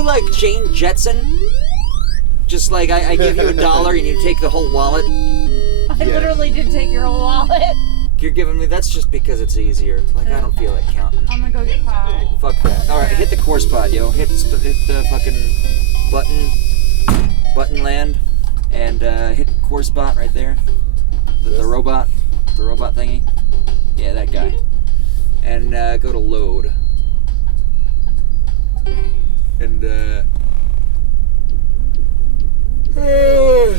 you like Jane Jetson? Just like, I give you $1 and you take the whole wallet? I literally did take your whole wallet. You're giving me... That's just because it's easier. Like, I don't feel like counting. I'm gonna go get pie. Fuck that. Alright, hit the core spot, yo. Hit the fucking button land, and hit core spot right there. The robot. The robot thingy. Yeah, that guy. And go to load. And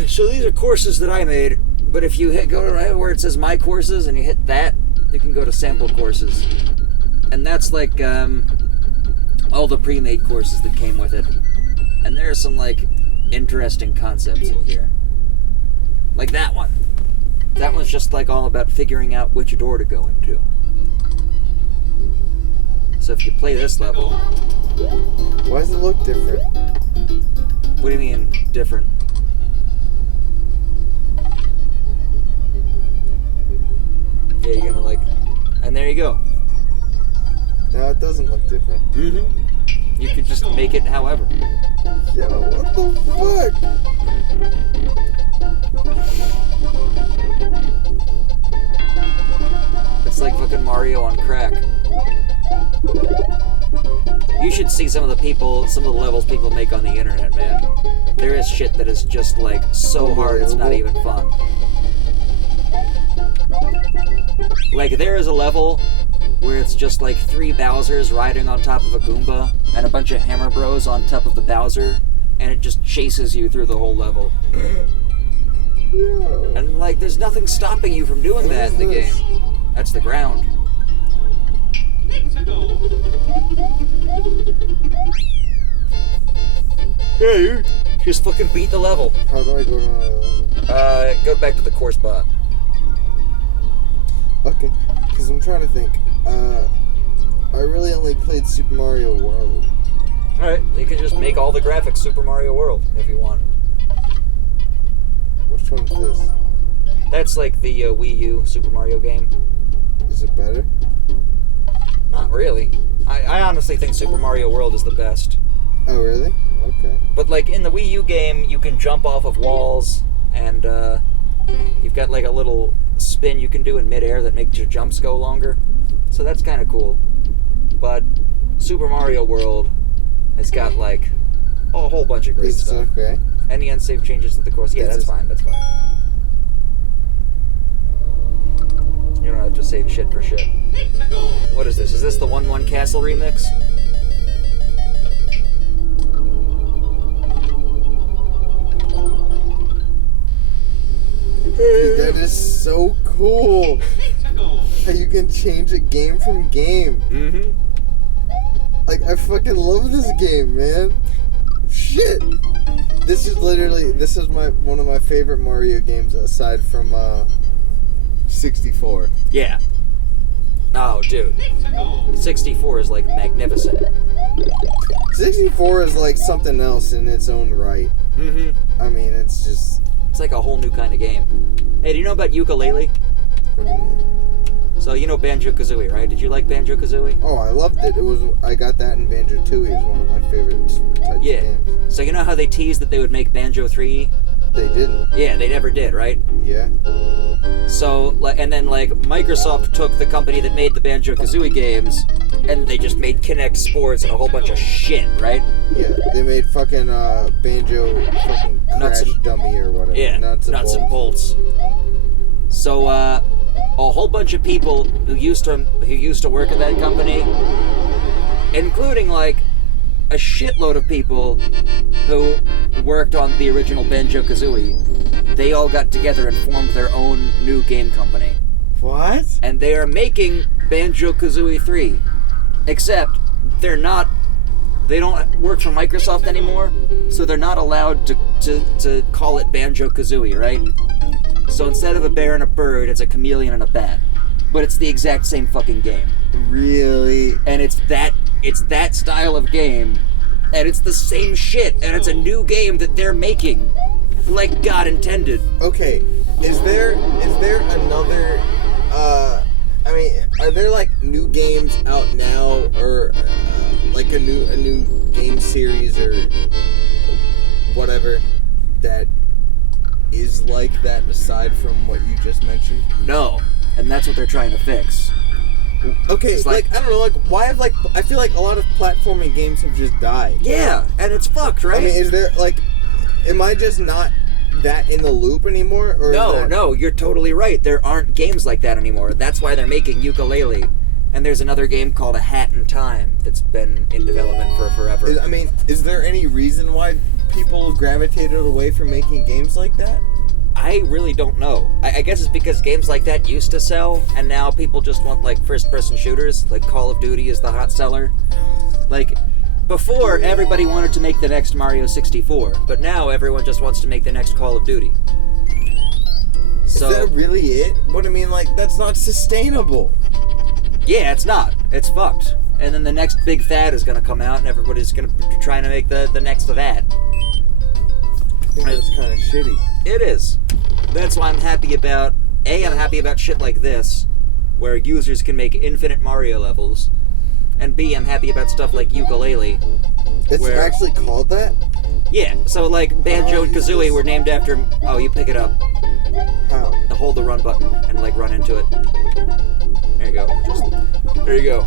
so these are courses that I made, but if you go to right where it says my courses and you hit that, you can go to sample courses. And that's like all the pre-made courses that came with it. And there are some like interesting concepts in here. Like that one. That one's just like all about figuring out which door to go into. So if you play this level... Why does it look different? What do you mean, different? Yeah, you're gonna like... And there you go. No, it doesn't look different. Mm-hmm. You could just make it however. Yo, what the fuck? It's like fucking Mario on crack. You should see some of the levels people make on the internet, man. There is shit that is just like so hard it's not even fun. Like there is a level where it's just like 3 Bowsers riding on top of a Goomba and a bunch of Hammer Bros on top of the Bowser, and it just chases you through the whole level. Yeah. And like there's nothing stopping you from doing that in the game. That's the ground. Yeah, you just fucking beat the level. How do I go to my level? Go back to the core spot. Okay, because I'm trying to think. I really only played Super Mario World. Alright, you can just make all the graphics Super Mario World if you want. Which one's this? That's like the Wii U Super Mario game. Is it better? Not really. I honestly think Super Mario World is the best. Oh, really? Okay. But like in the Wii U game, you can jump off of walls, and you've got like a little spin you can do in midair that makes your jumps go longer. So that's kind of cool. But Super Mario World has got like a whole bunch of great stuff. Okay. Any unsaved changes to the course? Yeah, that's fine. That's fine. You don't have to save shit for shit. What is this? Is this the 1-1 Castle remix? Dude, that is so cool. How you can change a game from game. Mm-hmm. Like, I fucking love this game, man. Shit. This is one of my favorite Mario games aside from 64. Yeah. Oh, dude. 64 is like magnificent. 64 is like something else in its own right. Mm-hmm. I mean, it's just... It's like a whole new kind of game. Hey, do you know about Yooka Laylee? What do you mean? So you know Banjo-Kazooie, right? Did you like Banjo-Kazooie? Oh, I loved it. I got that in Banjo-Tooie. It's one of my favorite types of games. So you know how they teased that they would make Banjo 3? They didn't. Yeah, they never did, right? Yeah. So, and then like Microsoft took the company that made the Banjo-Kazooie games, and they just made Kinect Sports and a whole bunch of shit, right? Yeah, they made fucking Banjo fucking Crash Dummy or whatever. Yeah, nuts and bolts. So, a whole bunch of people who used to work at that company, including like a shitload of people who worked on the original Banjo-Kazooie, they all got together and formed their own new game company. What? And they are making Banjo-Kazooie 3. Except they don't work for Microsoft anymore, so they're not allowed to call it Banjo-Kazooie, right? So instead of a bear and a bird, it's a chameleon and a bat. But it's the exact same fucking game. Really? And it's that style of game, and it's the same shit, and it's a new game that they're making, like God intended. Okay, is there another, I mean, are there like new games out now, or like a new game series or whatever that is like that aside from what you just mentioned? No, and that's what they're trying to fix. Okay, It's like I don't know, like why have like I feel like a lot of platforming games have just died. Yeah, and it's fucked, right? I mean, is there like, am I just not that in the loop anymore? Or No, you're totally right. There aren't games like that anymore. That's why they're making Yooka Laylee. And there's another game called A Hat in Time that's been in development for forever. Is there any reason why people gravitated away from making games like that? I really don't know. I guess it's because games like that used to sell, and now people just want, like, first-person shooters. Like, Call of Duty is the hot seller. Like, before, everybody wanted to make the next Mario 64, but now everyone just wants to make the next Call of Duty. So, is that really it? But I mean, like, that's not sustainable. yeah, it's not. It's fucked. And then the next big fad is going to come out, and everybody's going to be trying to make the next of that. I think that's kind of shitty. It is. That's why I'm happy about... I'm happy about shit like this, where users can make infinite Mario levels. And B, I'm happy about stuff like Yooka Laylee. It's where- actually called that? Yeah, so like Banjo and Kazooie were named after... Oh, you pick it up. How? Hold the run button and like run into it. There you go. There you go.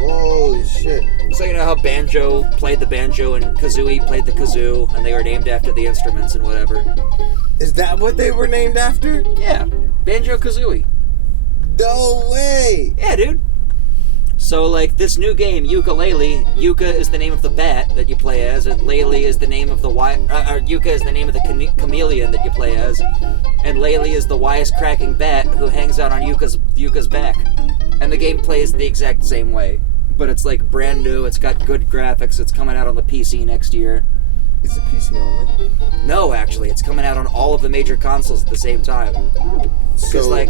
Holy shit. So you know how Banjo played the banjo and Kazooie played the kazoo, and they were named after the instruments and whatever. Is that what they were named after? Yeah, Banjo Kazooie. No way! Yeah, dude. So like this new game, Yooka Laylee, Yooka is the name of the bat that you play as, and Laylee is the name of the Yooka is the name of the chameleon that you play as, and Laylee is the wisecracking bat who hangs out on Yooka's back. And the game plays the exact same way, but it's like brand new. It's got good graphics. It's coming out on the PC next year. Is it PC only? No, actually, it's coming out on all of the major consoles at the same time. So like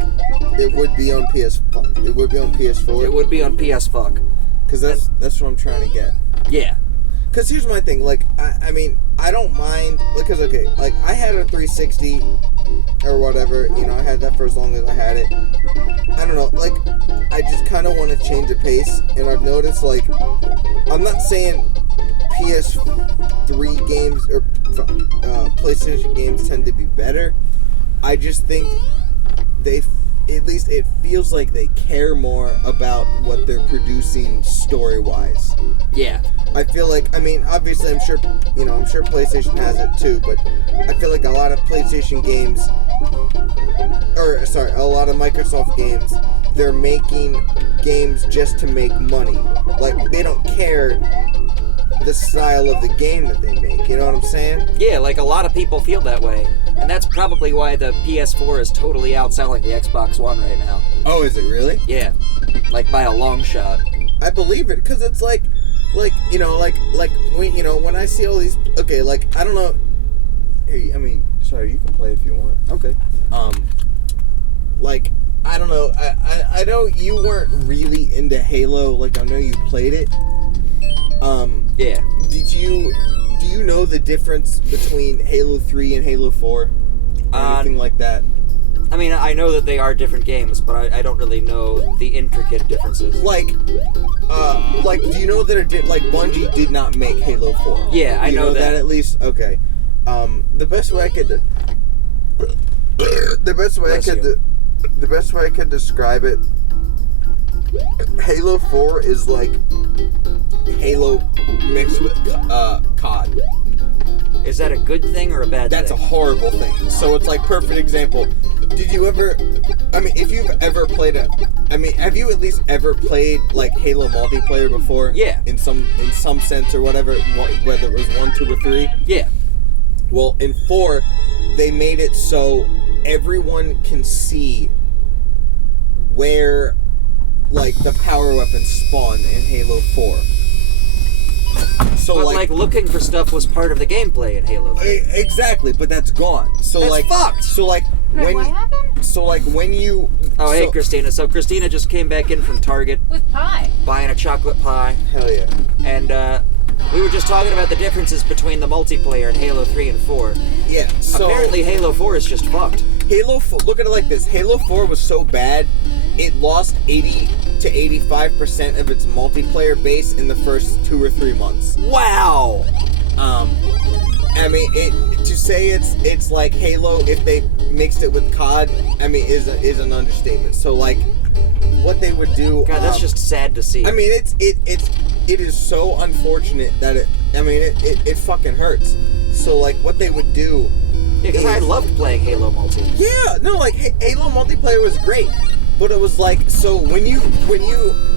it would be on It would be on PS4. it would be on PS Fuck. Because that's what I'm trying to get. Yeah. Because here's my thing, like, I mean, I don't mind, because, okay, like, I had a 360 or whatever, you know, I had that for as long as I had it. I don't know, like, I just kind of want to change the pace, and I've noticed, like, I'm not saying PS3 games or PlayStation games tend to be better. I just think at least it feels like they care more about what they're producing story-wise. Yeah. I feel like, I mean, obviously I'm sure PlayStation has it too, but I feel like a lot of PlayStation games, a lot of Microsoft games, they're making games just to make money. Like, they don't care the style of the game that they make, you know what I'm saying? Yeah, like a lot of people feel that way. And that's probably why the PS4 is totally outselling the Xbox One right now. Oh, is it really? Yeah. Like by a long shot. I believe it, because it's like, you know, like when, you know, when I see all these, okay, like, I don't know, hey, I mean, sorry, you can play if you want. Okay. Like, I don't know, I know you weren't really into Halo, like, I know you played it. Yeah. Do you know the difference between Halo 3 and Halo 4? Or anything like that? I mean, I know that they are different games, but I don't really know the intricate differences. Like, do you know that Bungie did not make Halo 4? Yeah, I know that. At least? Okay. The best way I could describe it, Halo 4 is like Halo mixed with COD. Is that a good thing or a bad thing? That's a horrible thing. So it's like, perfect example. Did you ever, I mean, if you've ever played have you at least ever played like Halo multiplayer before? Yeah. In some sense or whatever, whether it was 1, 2, or 3? Yeah. Well, in 4, they made it so everyone can see where, like, the power weapons spawn in Halo 4. So, But like looking for stuff was part of the gameplay in Halo 3. Exactly, but that's gone. So That's like fucked. So like Wait, what happened? So like when you Oh, hey, Cristina. So Cristina just came back in from Target With pie. buying a chocolate pie. Hell yeah. And we were just talking about the differences between the multiplayer in Halo 3 and 4. Yeah. So Apparently Halo 4 is just fucked. Halo 4, look at it like this. Halo 4 was so bad, it lost 80 to 85% of its multiplayer base in the first 2 or 3 months. Wow. I mean, to say it's like Halo if they mixed it with COD, I mean, is an understatement. So like, what they would do. God, that's just sad to see. I mean, it is so unfortunate that it fucking hurts. So like, what they would do. Yeah, because I loved playing Halo multi. Yeah, no, like Halo multiplayer was great, but it was like, so when you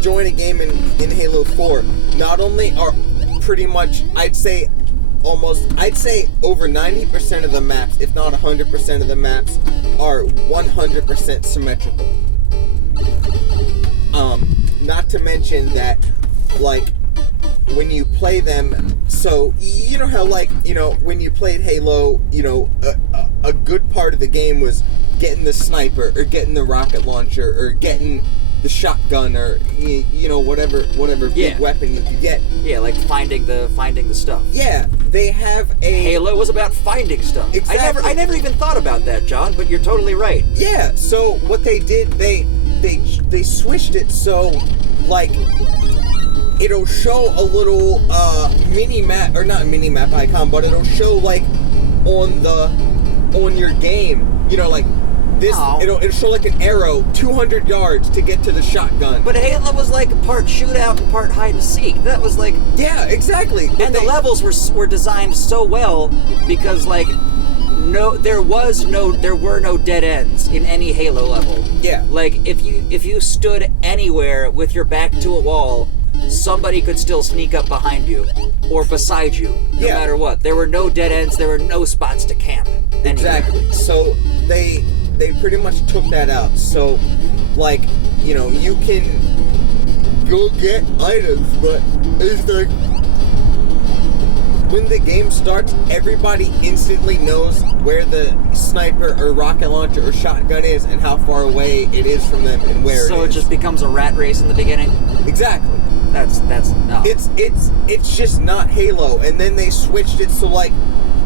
join a game in Halo 4, not only are pretty much I'd say over 90% of the maps, if not 100% of the maps, are 100% symmetrical. Not to mention that, like, when you play them, so you know how, like, you know, when you played Halo, you know, a good part of the game was getting the sniper or getting the rocket launcher or getting the shotgun or you know, whatever big weapon you could get. Yeah, like finding the stuff. Yeah, they have a Halo was about finding stuff. Exactly. I never even thought about that, John, but you're totally right. Yeah, so what they did, they switched it so, like, it'll show a little mini map, or not a mini map icon, but it'll show like on your game, you know, like this. It'll show like an arrow 200 yards to get to the shotgun. But Halo was like part shootout and part hide and seek. That was like, yeah, exactly. And the levels were designed so well because like there were no dead ends in any Halo level. Yeah. Like if you stood anywhere with your back to a wall, somebody could still sneak up behind you or beside you, no matter what. There were no dead ends. There were no spots to camp. Exactly. So they pretty much took that out. So, like, you know, you can go get items, but it's like when the game starts, everybody instantly knows where the sniper or rocket launcher or shotgun is and how far away it is from them and where it is. So it just becomes a rat race in the beginning? Exactly. That's no. It's just not Halo. And then they switched it so like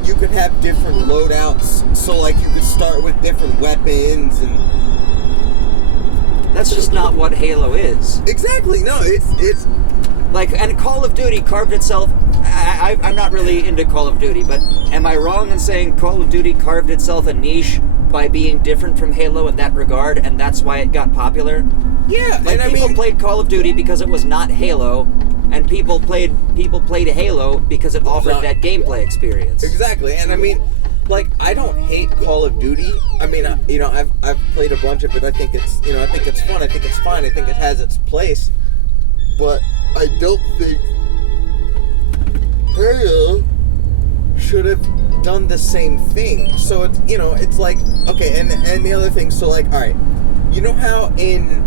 you could have different loadouts. So like you could start with different weapons and that's just not what Halo is. Exactly. No, it's like, and Call of Duty carved itself. I'm not really into Call of Duty, but am I wrong in saying Call of Duty carved itself a niche by being different from Halo in that regard, and that's why it got popular? Yeah, like and people played Call of Duty because it was not Halo, and people played Halo because it offered that gameplay experience. Exactly, and I mean, like, I don't hate Call of Duty. I mean, you know, I've played a bunch of it. I think it's, you know, I think it's fun. I think it's fine. I think it has its place, but I don't think Halo should have done the same thing. So it's, you know, it's like, okay, and the other thing, so like, all right, you know how in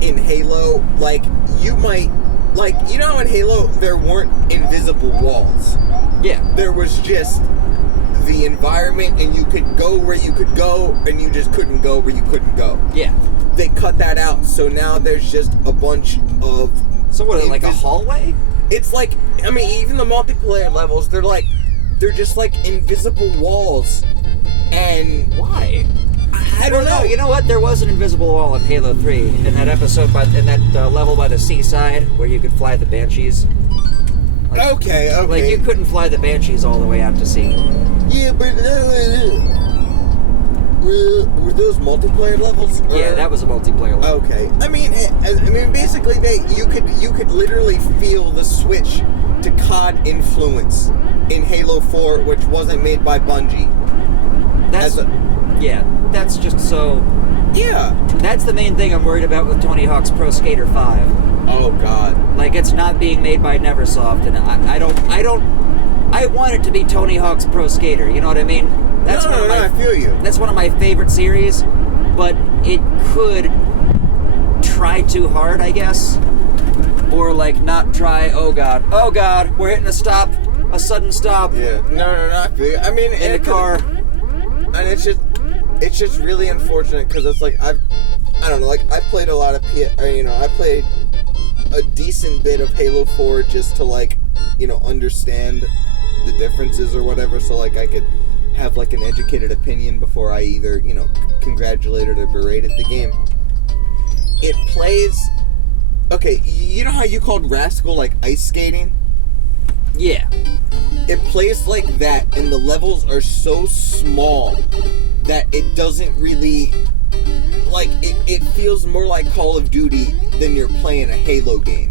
Halo, like, you might, like, you know how in Halo there weren't invisible walls. Yeah. There was just the environment, and you could go where you could go, and you just couldn't go where you couldn't go. Yeah. They cut that out, so now there's just a bunch of... So what, like a hallway? It's like, I mean, even the multiplayer levels, they're just like invisible walls. And... Why? I don't know. You know what? There was an invisible wall in Halo 3 in that episode, in that level by the seaside where you could fly the Banshees. Like, okay. Like, you couldn't fly the Banshees all the way out to sea. Yeah, but were those multiplayer levels? Yeah, that was a multiplayer level. Okay. I mean, basically, you could literally feel the switch to COD influence in Halo 4, which wasn't made by Bungie. That's just so... Yeah. That's the main thing I'm worried about with Tony Hawk's Pro Skater 5. Oh, God. Like, it's not being made by Neversoft, and I want it to be Tony Hawk's Pro Skater, you know what I mean? I feel you. That's one of my favorite series, but it could try too hard, I guess. Or, like, not try, oh God, we're hitting a sudden stop. Yeah, no, I feel you. I mean... In the car. And it's just really unfortunate, because it's like, I don't know, like, I played a lot of I played a decent bit of Halo 4 just to, like, you know, understand the differences or whatever, so, like, I could have, like, an educated opinion before I either, you know, congratulated or berated the game. It plays okay, you know how you called Rascal like ice skating? Yeah. It plays like that, and the levels are so small that it doesn't really, like, it feels more like Call of Duty than you're playing a Halo game.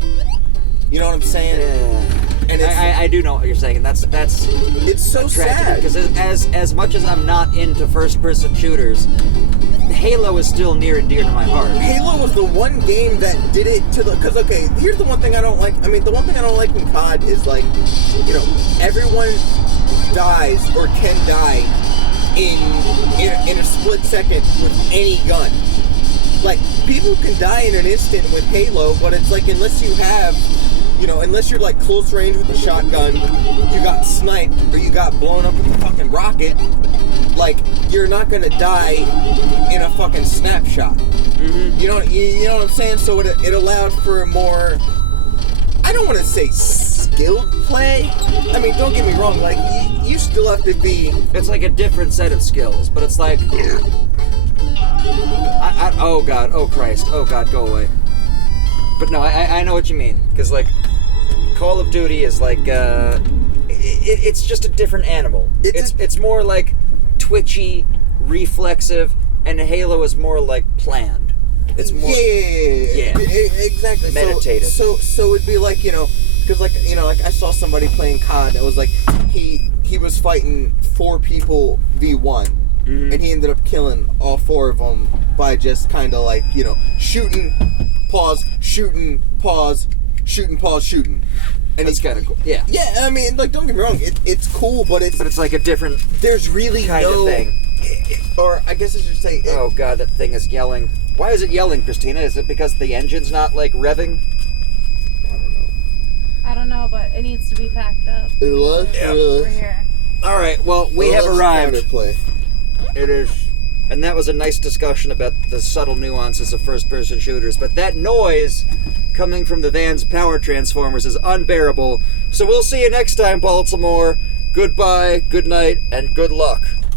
You know what I'm saying? And it's, I do know what you're saying, and that's it's so sad. Because as much as I'm not into first-person shooters, Halo is still near and dear to my heart. Halo was the one game that did it to the... Because, okay, here's the one thing I don't like. I mean, the one thing I don't like in COD is, like, you know, everyone dies or can die in a split second with any gun. Like, people can die in an instant with Halo, but it's like, unless you have... You know, unless you're like close range with a shotgun, you got sniped or you got blown up with a fucking rocket, like, you're not gonna die in a fucking snapshot. Mm-hmm. You know what I'm saying? So it allowed for a more, I don't want to say skilled play. I mean, don't get me wrong, like, you still have to be... It's like a different set of skills, but it's like... oh God, oh Christ, oh God, go away. But no, I know what you mean, because, like, Call of Duty is like, it's just a different animal. It's more like twitchy, reflexive, and Halo is more like planned. It's more... Yeah. Exactly. Meditative. So it'd be like, you know, because, like, you know, like, I saw somebody playing COD that was like, he was fighting 4 people v1, and he ended up killing all 4 of them by just kind of like, you know, shooting... Pause, shooting, pause, shooting, pause, shooting. And it's kind of cool. Yeah. Yeah, I mean, like, don't get me wrong, it's cool, but it's like a different... There's really kind of thing. Or I guess I should say... oh God, that thing is yelling. Why is it yelling, Cristina? Is it because the engine's not, like, revving? I don't know, but it needs to be packed up. It was? Yeah. Over here. Alright, well, we have arrived. Play. It is... And that was a nice discussion about the subtle nuances of first-person shooters. But that noise coming from the van's power transformers is unbearable. So we'll see you next time, Baltimore. Goodbye, good night, and good luck.